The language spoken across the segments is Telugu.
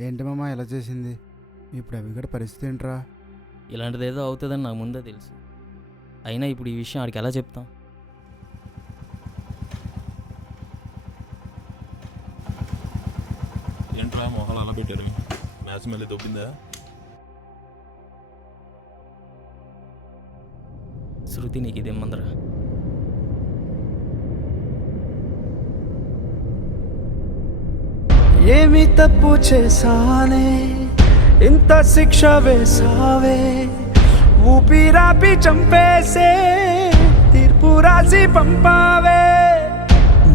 ఏంటి మామ ఎలా చేసింది? ఇప్పుడు అవి కూడా పరిస్థితి ఏంట్రా? ఇలాంటిది ఏదో అవుతుందని నాకు ముందే తెలుసు. అయినా ఇప్పుడు ఈ విషయం ఆడికి ఎలా చెప్తాం? ఏంట్రా మొహాలు అలా పెట్టారు? మ్యాచ్ మళ్ళీ దొబ్బిందా? శృతి నీకు ఇది ఇమ్మందరా. ఏమి తప్పు చేశానే ఇంత శిక్ష వేసావే, ఊపిరాపి చంపేసే తీర్పు రాసి పంపావే.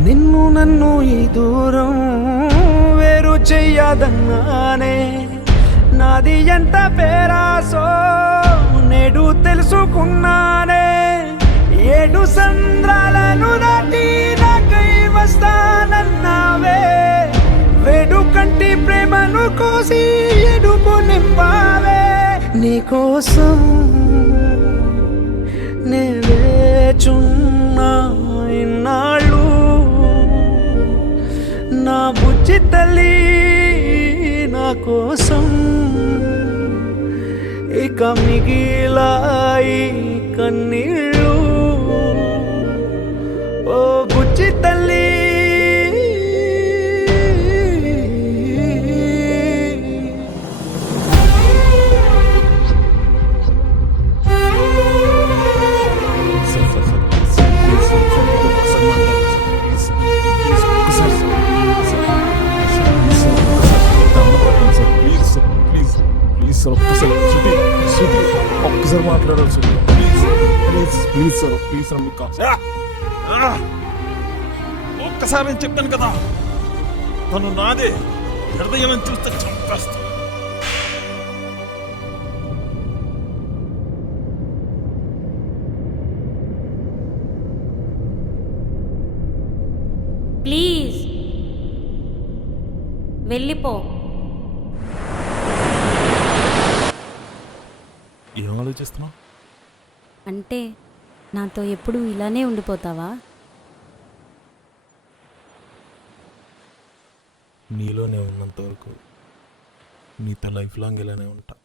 నిన్ను నన్ను ఈ దూరం వేరు చెయ్యదన్నానే, నాది ఎంత పేరాసో నేడు తెలుసుకున్నానే. 7 సంద్రాలను దాటి నాకై వస్తానన్నావే, వేడు కంటి ప్రేమను కోసి ఎడుపు నింపావే. నీకోసం నే వేచున్నా ఇన్నాళ్ళు, నా బుజ్జి తల్లి నా కోసం. ఇక మిగిలాయి కన్నీళ్ళు, ఓ బుజ్జి తల్లి. ఒక్కసారి మాట్లాడాలి sir, please sir, please sir మీకు ఒక్కసారి నేను చెప్పాను కదా, తను నాదే. హృదయం చూస్తే చంపేస్తా. ప్లీజ్ వెళ్ళిపో. ఏం ఆలోచిస్తున్నావు? అంటే నాతో ఎప్పుడు ఇలానే ఉండిపోతావా? నీలోనే ఉన్నంత వరకు నీతో లైఫ్ లాంగ్ ఇలానే ఉంటా.